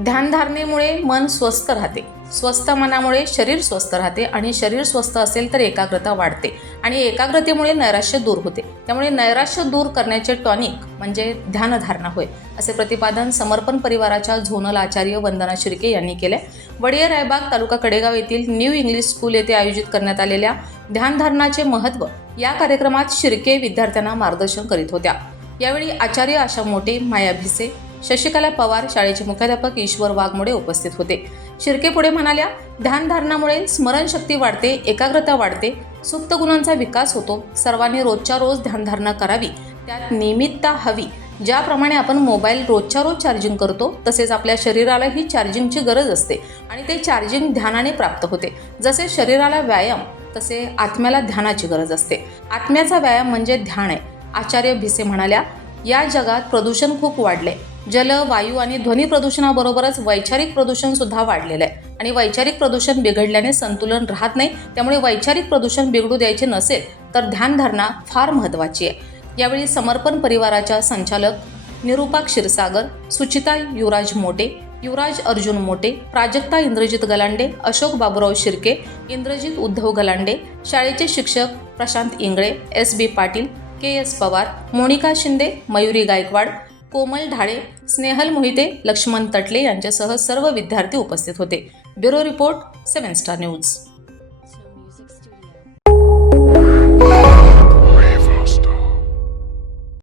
ध्यानधारणेमुळे मन स्वस्थ राहते. स्वस्थ मनामुळे शरीर स्वस्थ राहते आणि शरीर स्वस्थ असेल तर एकाग्रता वाढते आणि एकाग्रतेमुळे नैराश्य दूर होते. त्यामुळे नैराश्य दूर करण्याचे टॉनिक म्हणजे ध्यानधारणा होय. असे प्रतिपादन समर्पण परिवाराच्या झोनल आचार्य वंदना शिर्के यांनी केले वडिया रायबाग तालुका कडेगाव येथील न्यू इंग्लिश स्कूल येथे आयोजित करण्यात आलेल्या ध्यानधारणाचे महत्त्व या कार्यक्रमात शिर्के विद्यार्थ्यांना मार्गदर्शन करीत होत्या. यावेळी आचार्य आशा मोटे माया भिसे शशिकला पवार शाळेचे मुख्याध्यापक ईश्वर वाघमोडे उपस्थित होते. शिर्के पुढे म्हणाल्या ध्यानधारणामुळे स्मरणशक्ती वाढते एकाग्रता वाढते सुप्त गुणांचा विकास होतो. सर्वांनी रोजच्या रोज ध्यानधारणा करावी. त्यात नियमितता हवी. ज्याप्रमाणे आपण मोबाईल रोजच्या रोज चार्जिंग करतो तसेच आपल्या शरीरालाही चार्जिंगची गरज असते आणि ते चार्जिंग ध्यानाने प्राप्त होते. जसे शरीराला व्यायाम तसे आत्म्याला ध्यानाची गरज असते. आत्म्याचा व्यायाम म्हणजे ध्यान आहे. आचार्य भिसे म्हणाल्या या जगात प्रदूषण खूप वाढले जल वायू आणि ध्वनी प्रदूषणाबरोबरच वैचारिक प्रदूषण सुद्धा वाढलेलं आहे. आणि वैचारिक प्रदूषण बिघडल्याने संतुलन राहत नाही त्यामुळे वैचारिक प्रदूषण बिघडू द्यायचे नसेल तर ध्यानधारणा फार महत्त्वाची आहे. यावेळी समर्पण परिवाराच्या संचालक निरुपा क्षीरसागर सुचिता युवराज मोटे युवराज अर्जुन मोटे प्राजक्ता इंद्रजित गलांडे अशोक बाबुराव शिर्के इंद्रजित उद्धव गलांडे शाळेचे शिक्षक Prashant Ingle S B Patil K S Pawar Monika Shinde Mayuri Gaikwad Komal Dhale Snehal Mohite Laxman Tatle यांच्यासह सर्व विद्यार्थी उपस्थित होते. Bureau report seven star news.